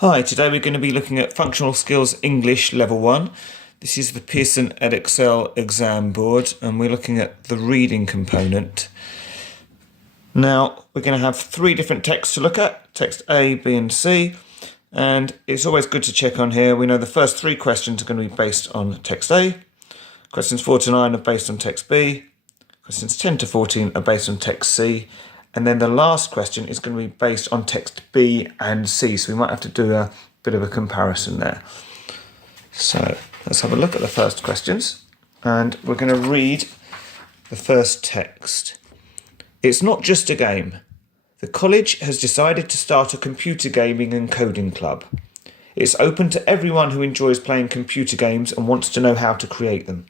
Hi, today we're going to be looking at Functional Skills English Level 1. This is the Pearson Edexcel exam board and we're looking at the reading component. Now we're going to have three different texts to look at, text A, B and C, and it's always good to check on here. We know the first three questions are going to be based on text A, questions 4 to 9 are based on text B, questions 10 to 14 are based on text C, and then the last question is going to be based on text B and C. So we might have to do a bit of a comparison there. So let's have a look at the first questions. And we're going to read the first text. It's not just a game. The college has decided to start a computer gaming and coding club. It's open to everyone who enjoys playing computer games and wants to know how to create them.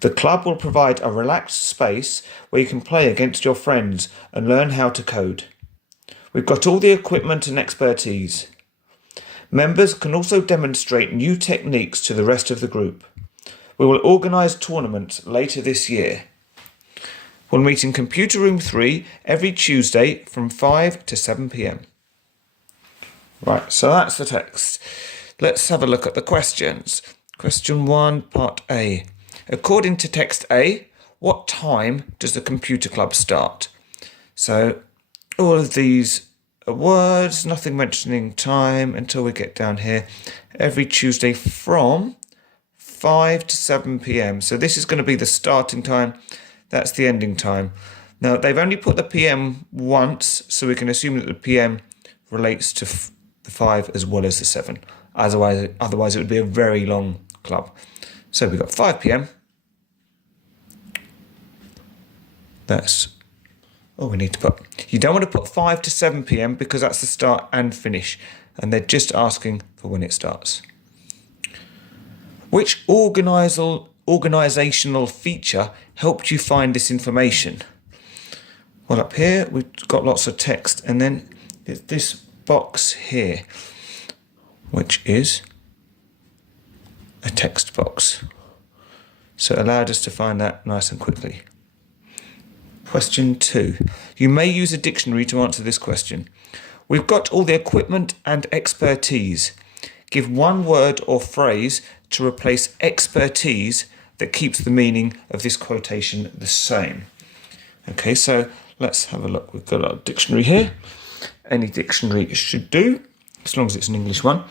The club will provide a relaxed space where you can play against your friends and learn how to code. We've got all the equipment and expertise. Members can also demonstrate new techniques to the rest of the group. We will organise tournaments later this year. We'll meet in Computer Room 3 every Tuesday from 5 to 7 p.m. Right, so that's the text. Let's have a look at the questions. Question 1, Part A. According to text A, what time does the computer club start? So all of these are words, nothing mentioning time until we get down here. Every Tuesday from 5 to 7 p.m. So this is going to be the starting time. That's the ending time. Now they've only put the PM once, so we can assume that the PM relates to the 5 as well as the 7. Otherwise it would be a very long club. So we've got 5 p.m. That's all we need to put. You don't want to put 5 to 7 p.m. because that's the start and finish. And they're just asking for when it starts. Which organisational feature helped you find this information? Well, up here we've got lots of text, and then there's this box here, which is a text box. So it allowed us to find that nice and quickly. Question 2. You may use a dictionary to answer this question. We've got all the equipment and expertise. Give one word or phrase to replace expertise that keeps the meaning of this quotation the same. Okay, so let's have a look. We've got our dictionary here. Any dictionary should do, as long as it's an English one.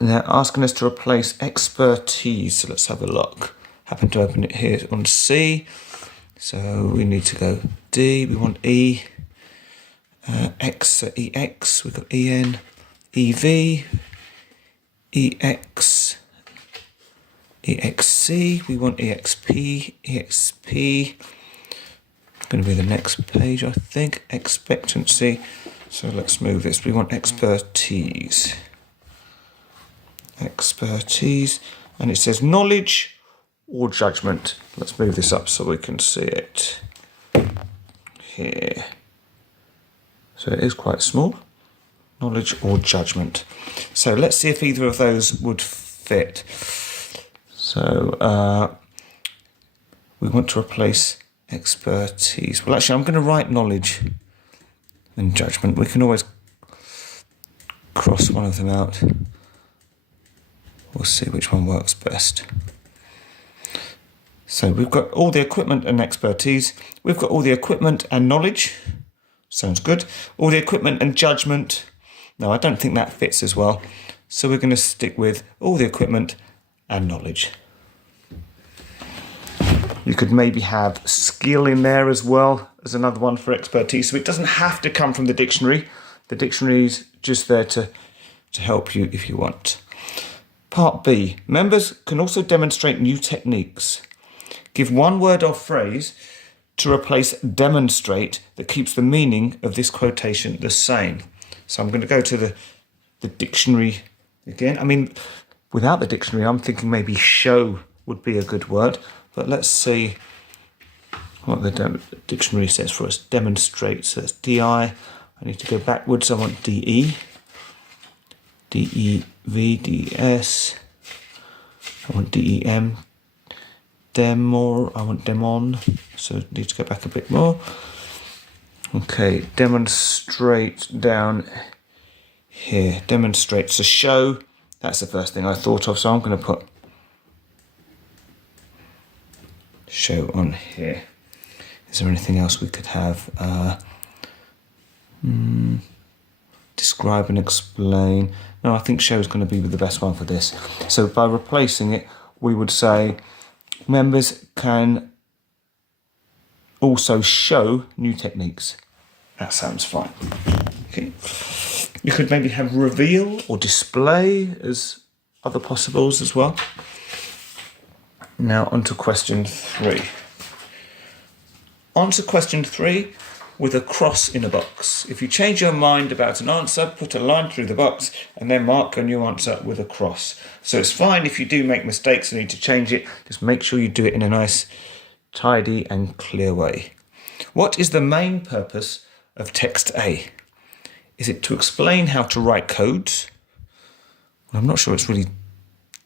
And they're asking us to replace expertise. So let's have a look. Happen to open it here on C. So we need to go D, we want E, X, EX, we've got EN, EV, EX, EXC, we want EXP, EXP, going to be the next page I think, expectancy, so let's move this, we want expertise, expertise, and it says knowledge or judgment. Let's move this up so we can see it here. So it is quite small. Knowledge or judgment. So let's see if either of those would fit. So we want to replace expertise. Well, actually, I'm going to write knowledge and judgment. We can always cross one of them out. We'll see which one works best. So we've got all the equipment and expertise. We've got all the equipment and knowledge. Sounds good. All the equipment and judgment. No, I don't think that fits as well. So we're going to stick with all the equipment and knowledge. You could maybe have skill in there as well as another one for expertise. So it doesn't have to come from the dictionary. The dictionary's just there to help you if you want. Part B. Members can also demonstrate new techniques. Give one word or phrase to replace demonstrate that keeps the meaning of this quotation the same. So I'm going to go to the dictionary again. I mean, without the dictionary, I'm thinking maybe show would be a good word. But let's see what the dictionary says for us. Demonstrate. So that's D-I. I need to go backwards. I want D-E. D-E-V, D-E-S. I want D-E-M. Demor, I want demon, so I need to go back a bit more. Okay, demonstrate down here demonstrates a show. That's the first thing I thought of, so I'm going to put show on here. Is there anything else we could have? Describe and explain. No, I think show is going to be the best one for this. So by replacing it, we would say members can also show new techniques. That sounds fine. Okay. You could maybe have reveal or display as other possibles as well. Now on to question 3. Answer question 3 with a cross in a box. If you change your mind about an answer, put a line through the box and then mark a new answer with a cross. So it's fine if you do make mistakes and need to change it, just make sure you do it in a nice, tidy and clear way. What is the main purpose of text A? Is it to explain how to write codes? Well, I'm not sure it's really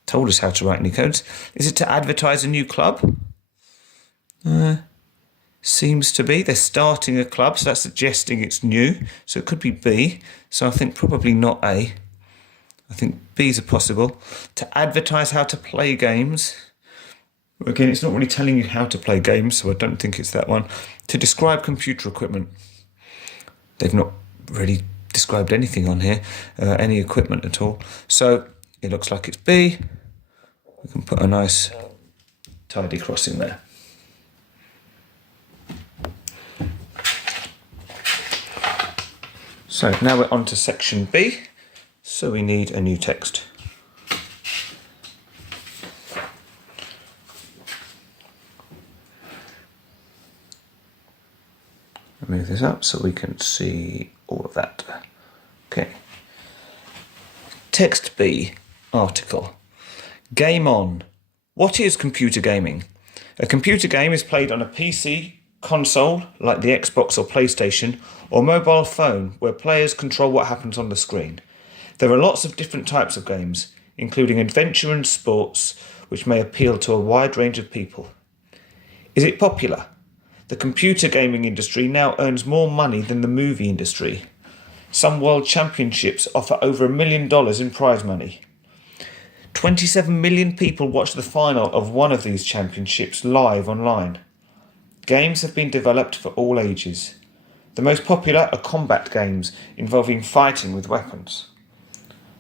told us how to write any codes. Is it to advertise a new club? Seems to be. They're starting a club, so that's suggesting it's new. So it could be B. So I think probably not A. I think B's are possible. To advertise how to play games. Again, it's not really telling you how to play games, so I don't think it's that one. To describe computer equipment. They've not really described anything on here, any equipment at all. So it looks like it's B. We can put a nice tidy cross in there. So now we're on to section B. So we need a new text. Move this up so we can see all of that. Okay. Text B, article. Game on. What is computer gaming? A computer game is played on a PC, console, like the Xbox or PlayStation, or mobile phone, where players control what happens on the screen. There are lots of different types of games, including adventure and sports, which may appeal to a wide range of people. Is it popular? The computer gaming industry now earns more money than the movie industry. Some world championships offer over $1 million in prize money. 27 million people watch the final of one of these championships live online. Games have been developed for all ages. The most popular are combat games involving fighting with weapons.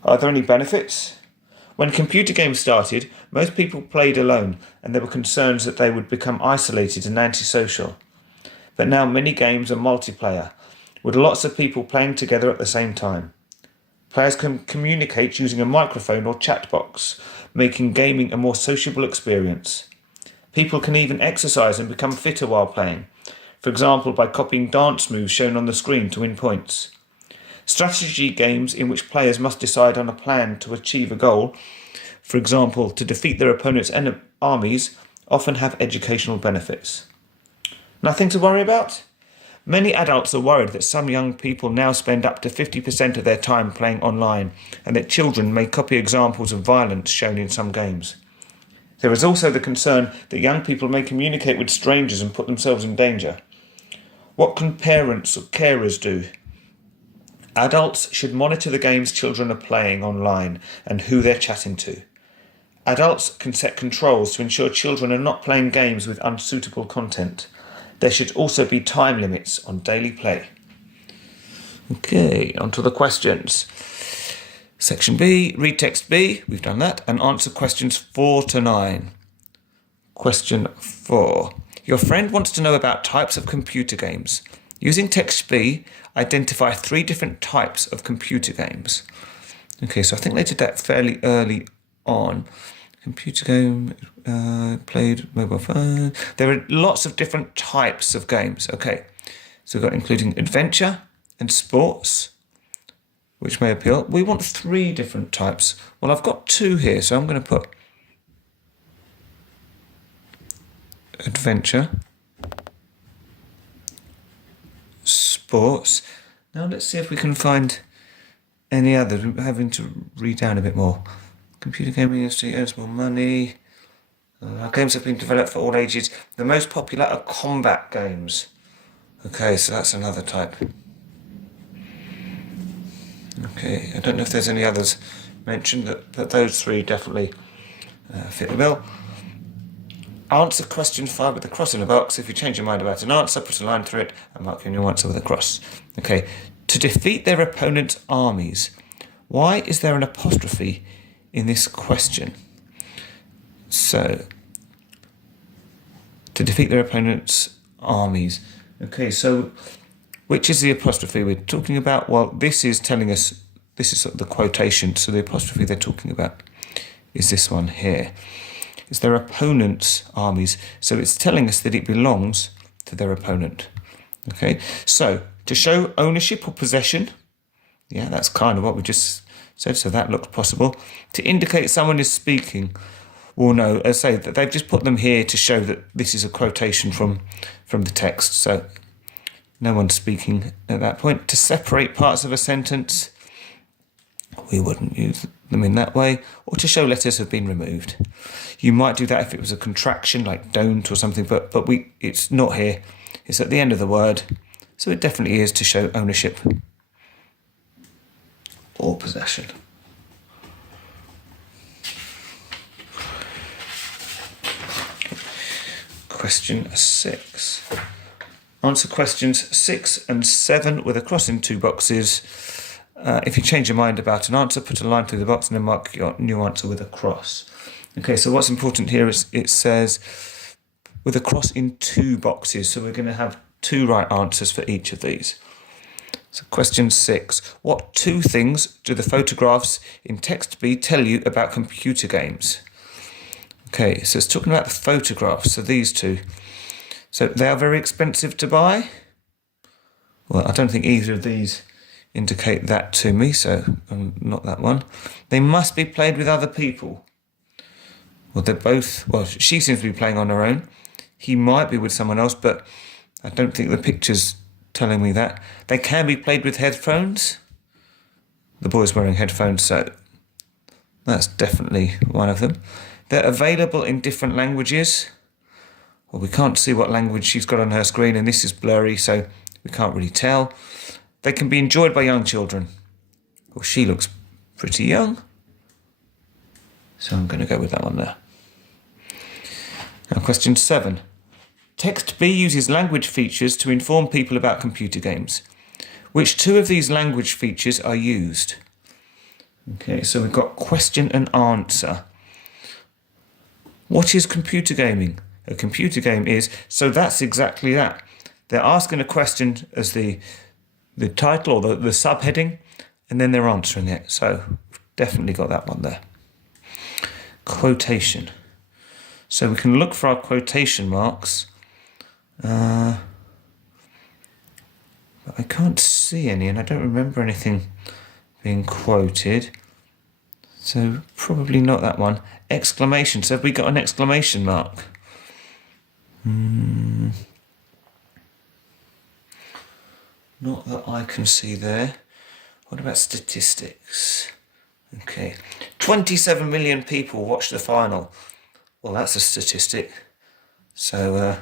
Are there any benefits? When computer games started, most people played alone and there were concerns that they would become isolated and antisocial. But now many games are multiplayer, with lots of people playing together at the same time. Players can communicate using a microphone or chat box, making gaming a more sociable experience. People can even exercise and become fitter while playing, for example by copying dance moves shown on the screen to win points. Strategy games in which players must decide on a plan to achieve a goal, for example to defeat their opponent's armies, often have educational benefits. Nothing to worry about? Many adults are worried that some young people now spend up to 50% of their time playing online, and that children may copy examples of violence shown in some games. There is also the concern that young people may communicate with strangers and put themselves in danger. What can parents or carers do? Adults should monitor the games children are playing online and who they're chatting to. Adults can set controls to ensure children are not playing games with unsuitable content. There should also be time limits on daily play. Okay, on to the questions. Section B, read text B, we've done that, and answer questions 4 to 9. Question 4. Your friend wants to know about types of computer games. Using text B, identify 3 different types of computer games. Okay, so I think they did that fairly early on. Computer game, played mobile phone. There are lots of different types of games. Okay, so we've got including adventure and sports, which may appeal. We want 3 different types. Well, I've got 2 here, so I'm going to put adventure, sports. Now let's see if we can find any others. We're having to read down a bit more. Computer gaming industry earns more money. Games have been developed for all ages. The most popular are combat games. Okay, so that's another type. Okay, I don't know if there's any others mentioned, but those three definitely fit the bill. Answer question 5 with a cross in a box. If you change your mind about an answer, put a line through it and mark your new answer with a cross. Okay, to defeat their opponent's armies. Why is there an apostrophe in this question? So, to defeat their opponent's armies. Okay, so which is the apostrophe we're talking about? Well, this is telling us, this is sort of the quotation, so the apostrophe they're talking about is this one here. It's their opponent's armies, so it's telling us that it belongs to their opponent. Okay, so to show ownership or possession, yeah, that's kind of what we just said, so that looks possible. To indicate someone is speaking, or no, as I say, that they've just put them here to show that this is a quotation from the text, so no one's speaking at that point. To separate parts of a sentence, we wouldn't use them in that way, or to show letters have been removed. You might do that if it was a contraction like don't or something, but it's not here. It's at the end of the word, so it definitely is to show ownership or possession. Question 6. Answer questions 6 and 7 with a cross in 2 boxes. If you change your mind about an answer, put a line through the box and then mark your new answer with a cross. Okay, so what's important here is it says with a cross in 2 boxes, so we're going to have 2 right answers for each of these. So question 6. What 2 things do the photographs in text B tell you about computer games? Okay, so it's talking about the photographs, so these 2. So they are very expensive to buy. Well, I don't think either of these indicate that to me, so not that one. They must be played with other people. Well, they're both, well, she seems to be playing on her own. He might be with someone else, but I don't think the picture's telling me that. They can be played with headphones. The boy's wearing headphones, so that's definitely one of them. They're available in different languages. Well, we can't see what language she's got on her screen, and this is blurry, so we can't really tell. They can be enjoyed by young children. Well, she looks pretty young, so I'm going to go with that one there. Now, question 7. Text B uses language features to inform people about computer games. Which 2 of these language features are used? Okay, so we've got question and answer. What is computer gaming? A computer game is, so that's exactly that. They're asking a question as the title or the subheading, and then they're answering it. So we've definitely got that one there. Quotation. So we can look for our quotation marks. But I can't see any, and I don't remember anything being quoted. So probably not that one. Exclamation. So have we got an exclamation mark? Not that I can see there. What about statistics? Okay. 27 million people watched the final. Well, that's a statistic. So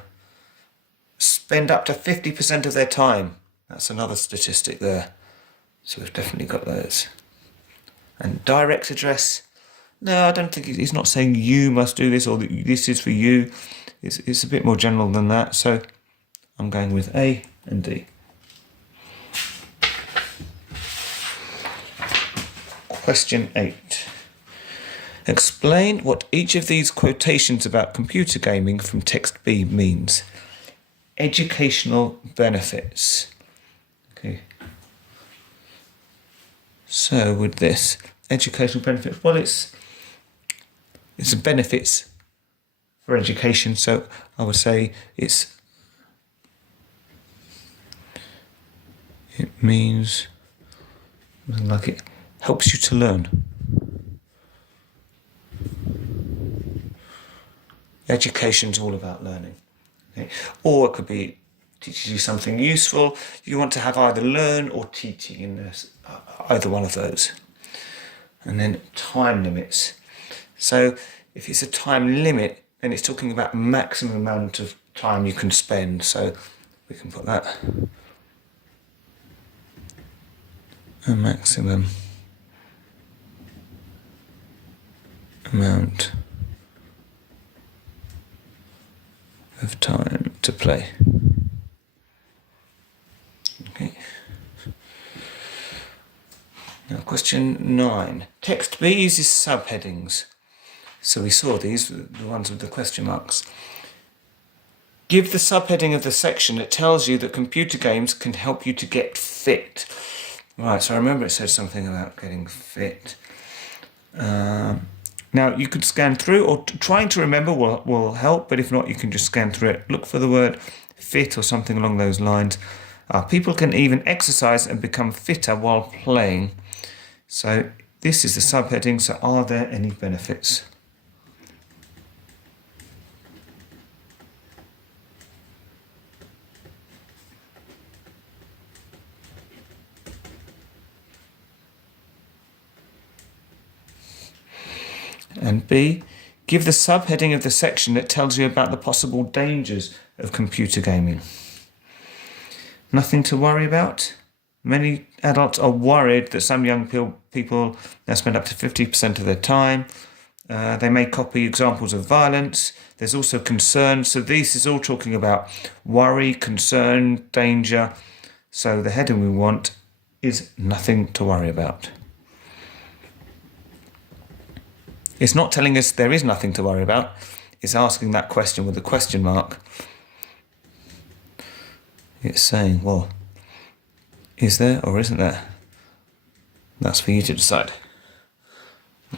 spend up to 50% of their time. That's another statistic there. So we've definitely got those. And direct address. No, I don't think he's not saying you must do this or this is for you. It's a bit more general than that. So I'm going with A and D. Question 8. Explain what each of these quotations about computer gaming from text B means. Educational benefits. Okay. So with this, educational benefits, well, it's benefits for education. So I would say it means something like it helps you to learn. Education's all about learning. Okay? Or it could be teaches you something useful. You want to have either learn or teaching in this, either one of those. And then time limits. So if it's a time limit, then it's talking about maximum amount of time you can spend. So we can put that. a maximum amount of time to play. Okay. Now question 9. Text B uses subheadings. So we saw these, the ones with the question marks. Give the subheading of the section that tells you that computer games can help you to get fit. Right, so I remember it said something about getting fit. Now you could scan through, or trying to remember will help, but if not you can just scan through it. Look for the word fit or something along those lines. People can even exercise and become fitter while playing. So this is the subheading, so are there any benefits? And B, give the subheading of the section that tells you about the possible dangers of computer gaming. Nothing to worry about? Many adults are worried that some young people now spend up to 50% of their time. They may copy examples of violence. There's also concern. So this is all talking about worry, concern, danger. So the heading we want is nothing to worry about. It's not telling us there is nothing to worry about. It's asking that question with a question mark. It's saying, well, is there or isn't there? That's for you to decide.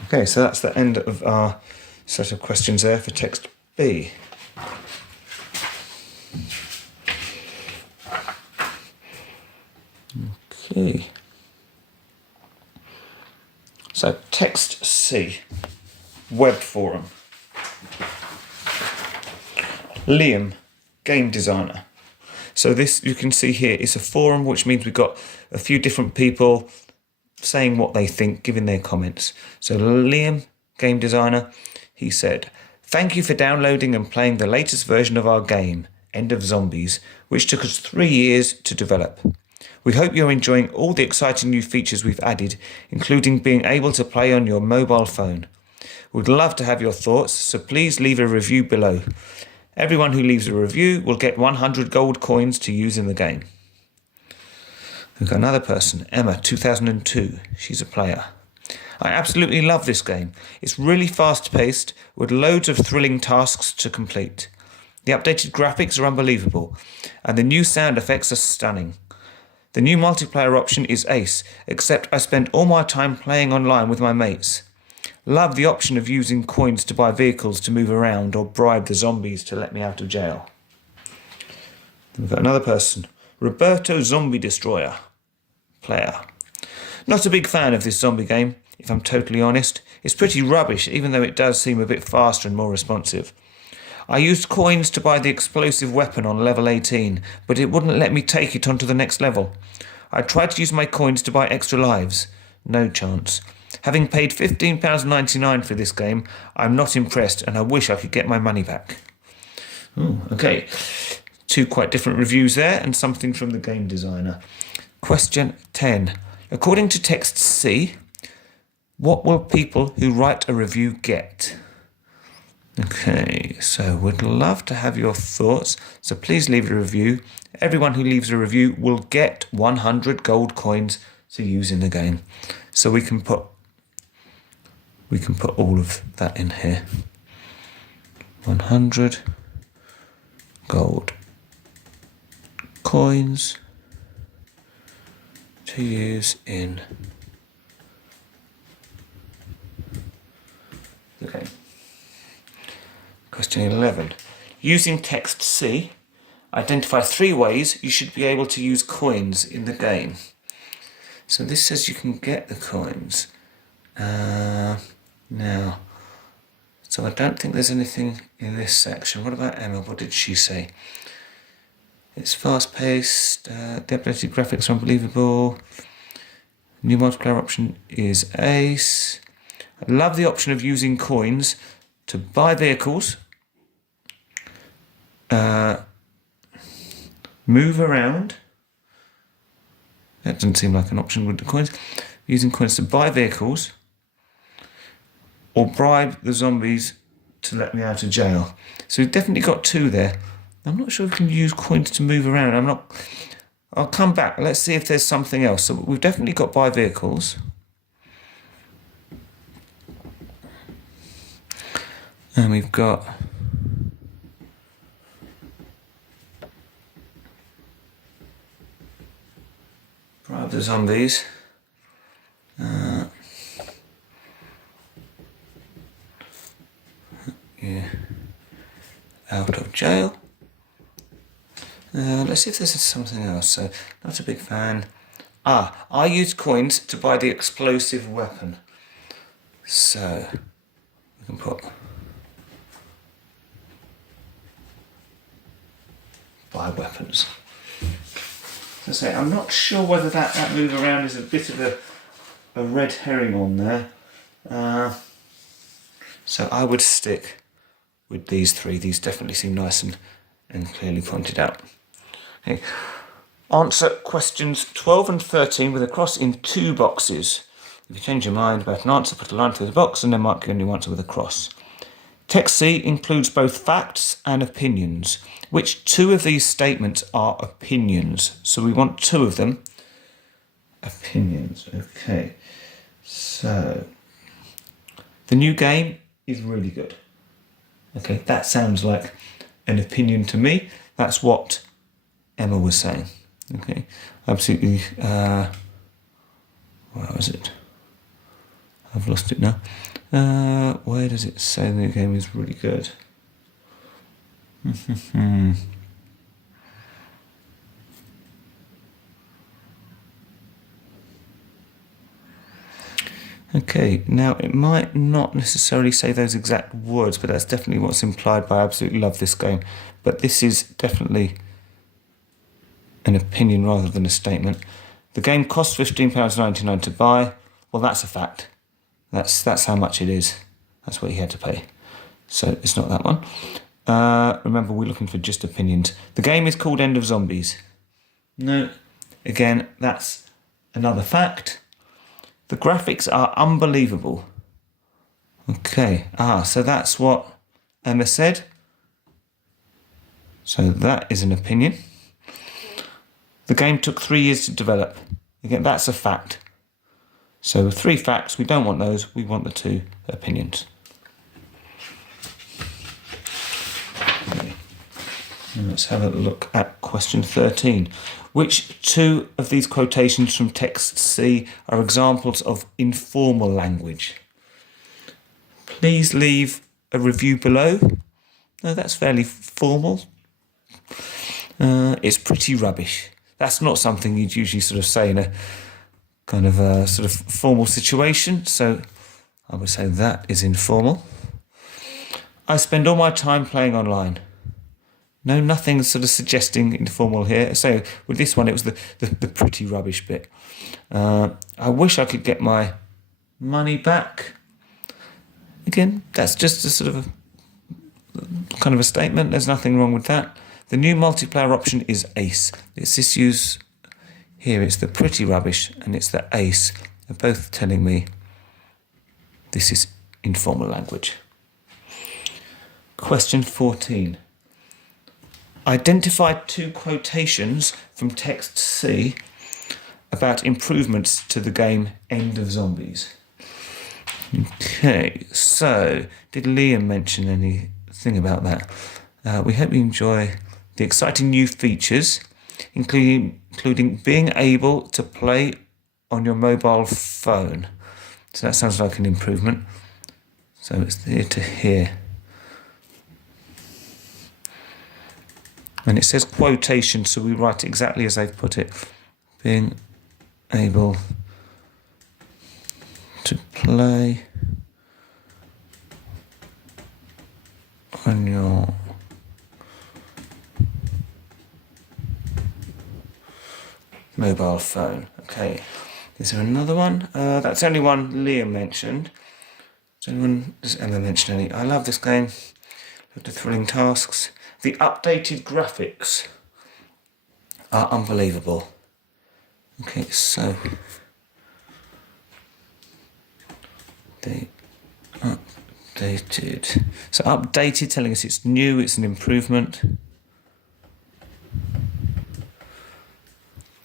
Okay, so that's the end of our set of questions there for text B. Okay. So text C. Web forum. Liam, game designer. So this, you can see here, is a forum, which means we've got a few different people saying what they think, giving their comments. So Liam, game designer, he said, "Thank you for downloading and playing the latest version of our game, End of Zombies, which took us 3 years to develop. We hope you're enjoying all the exciting new features we've added, including being able to play on your mobile phone. We'd love to have your thoughts, so please leave a review below. Everyone who leaves a review will get 100 gold coins to use in the game." We've got another person, Emma, 2002. She's a player. "I absolutely love this game. It's really fast-paced, with loads of thrilling tasks to complete. The updated graphics are unbelievable, and the new sound effects are stunning. The new multiplayer option is ace, except I spend all my time playing online with my mates. Love the option of using coins to buy vehicles to move around or bribe the zombies to let me out of jail." We've got another person, Roberto Zombie Destroyer, player. "Not a big fan of this zombie game, if I'm totally honest. It's pretty rubbish, even though it does seem a bit faster and more responsive. I used coins to buy the explosive weapon on level 18, but it wouldn't let me take it onto the next level. I tried to use my coins to buy extra lives. No chance. Having paid £15.99 for this game, I'm not impressed and I wish I could get my money back." Okay, 2 quite different reviews there and something from the game designer. Question 10. According to text C, what will people who write a review get? Okay, so we'd love to have your thoughts, so please leave a review. Everyone who leaves a review will get 100 gold coins to use in the game. So we can put all of that in here. 100 gold coins to use in the game. Question 11. Using text C, identify 3 ways you should be able to use coins in the game. So this says you can get the coins. Now, so I don't think there's anything in this section. What about Emma? What did she say? It's fast-paced, the updated graphics are unbelievable, new multiplayer option is ace. I love the option of using coins to buy vehicles, move around, That doesn't seem like an option with the coins. Using coins to buy vehicles or bribe the zombies to let me out of jail. So we've definitely got 2 there. I'm not sure if we can use coins to move around. I'll come back. Let's see if there's something else. So we've definitely got buy vehicles. And we've got bribe the zombies. Yeah. Out of jail. Let's see if there's something else. So, not a big fan. I use coins to buy the explosive weapon. So, we can put buy weapons. As I say, I'm not sure whether that move around is a bit of a red herring on there. So I would stick with these 3. These definitely seem nice and clearly pointed out. Okay. Answer questions 12 and 13 with a cross in 2 boxes. If you change your mind about an answer, put a line through the box and then mark your new answer with a cross. Text C includes both facts and opinions. Which 2 of these statements are opinions? So we want 2 of them. Opinions. Okay. So the new game is really good. Okay, that sounds like an opinion to me. That's what Emma was saying. Okay, absolutely. Where was it? I've lost it now. Where does it say the game is really good? Okay, now it might not necessarily say those exact words, but that's definitely what's implied by I absolutely love this game. But this is definitely an opinion rather than a statement. The game costs £15.99 to buy. Well, that's a fact. That's how much it is. That's what he had to pay. So it's not that one. Remember, we're looking for just opinions. The game is called End of Zombies. No. Again, that's another fact. The graphics are unbelievable. Okay. So that's what Emma said. So that is an opinion. The game took 3 years to develop. Again, that's a fact. So 3 facts, we don't want those, we want the 2 opinions. Okay. Let's have a look at question 13. Which 2 of these quotations from text C are examples of informal language? Please leave a review below. No, that's fairly formal. It's pretty rubbish. That's not something you'd usually sort of say in a kind of a sort of formal situation. So I would say that is informal. I spend all my time playing online. No, nothing sort of suggesting informal here. So with this one, it was the pretty rubbish bit. I wish I could get my money back. Again, that's just a sort of kind of a statement. There's nothing wrong with that. The new multiplayer option is ace. It's this use here. It's the pretty rubbish and it's the ace. They're both telling me this is informal language. Question 14. Identify 2 quotations from text C about improvements to the game End of Zombies. Okay, so did Liam mention anything about that? We hope you enjoy the exciting new features, including being able to play on your mobile phone. So that sounds like an improvement. So it's here to here. And it says quotation, so we write it exactly as they've put it. Being able to play on your mobile phone. Okay, is there another one? That's only one Liam mentioned. Does Emma mention any? I love this game. Love the thrilling tasks. The updated graphics are unbelievable. Okay, so the updated. So updated, telling us it's new, it's an improvement.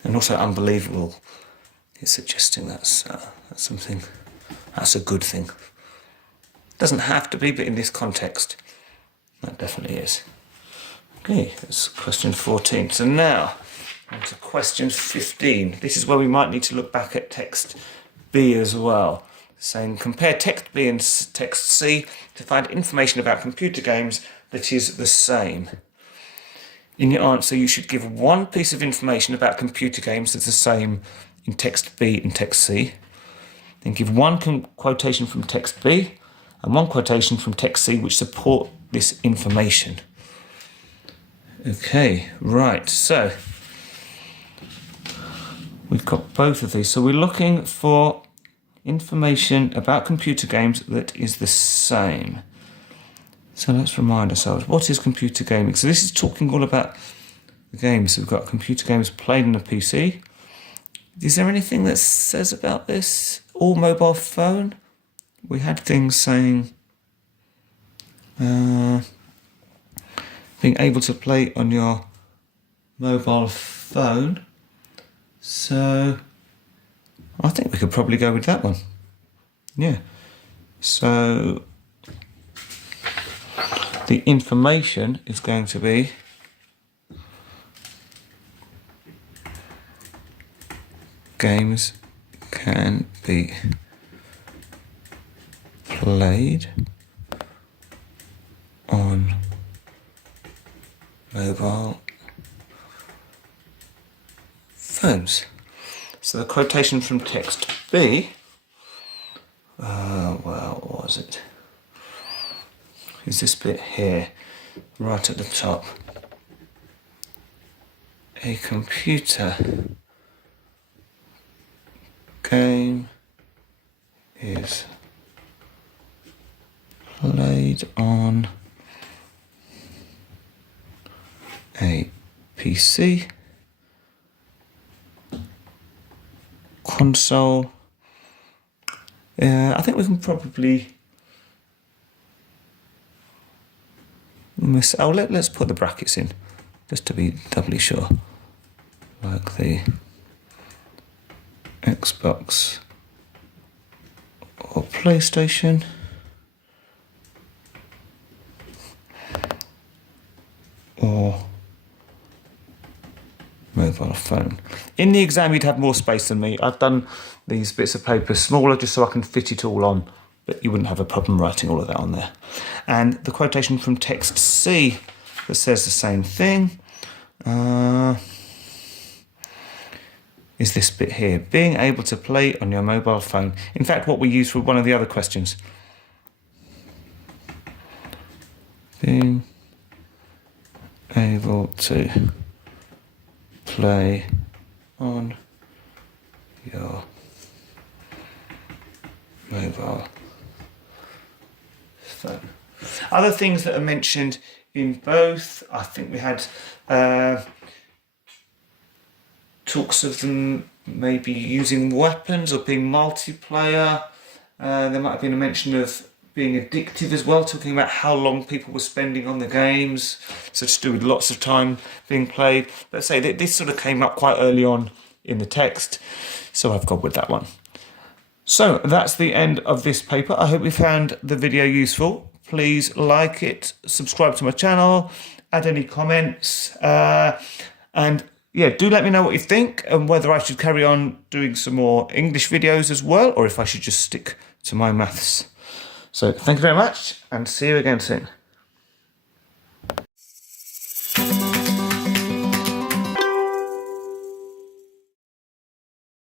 And also unbelievable, it's suggesting that's something, that's a good thing. Doesn't have to be, but in this context, that definitely is. Okay, that's question 14. So now, on to question 15. This is where we might need to look back at text B as well. Saying, compare text B and text C to find information about computer games that is the same. In your answer, you should give one piece of information about computer games that's the same in text B and text C. Then give one quotation from text B and one quotation from text C which support this information. Okay, right, so we've got both of these. So we're looking for information about computer games that is the same. So let's remind ourselves, what is computer gaming? So this is talking all about the games. So we've got computer games played on a PC. Is there anything that says about this? Or mobile phone? We had things saying being able to play on your mobile phone. So I think we could probably go with that one. Yeah. So the information is going to be games can be played on mobile phones. So the quotation from text B, well, what was it? Is this bit here, right at the top. A computer game is played on a PC, console. I think we can probably let's put the brackets in just to be doubly sure, like the Xbox or PlayStation or mobile phone. In the exam you'd have more space than me. I've done these bits of paper smaller just so I can fit it all on, but you wouldn't have a problem writing all of that on there. And the quotation from text C that says the same thing is this bit here, being able to play on your mobile phone. In fact, what we used for one of the other questions. Being able to play on your mobile phone. Other things that are mentioned in both, I think we had talks of them maybe using weapons or being multiplayer. There might have been a mention of being addictive as well, talking about how long people were spending on the games, so to do with lots of time being played. Let's say that this sort of came up quite early on in the text, so I've gone with that one. So that's the end of this paper. I hope you found the video useful. Please like it, subscribe to my channel, add any comments, and yeah, do let me know what you think and whether I should carry on doing some more English videos as well, or if I should just stick to my maths. So thank you very much and see you again soon.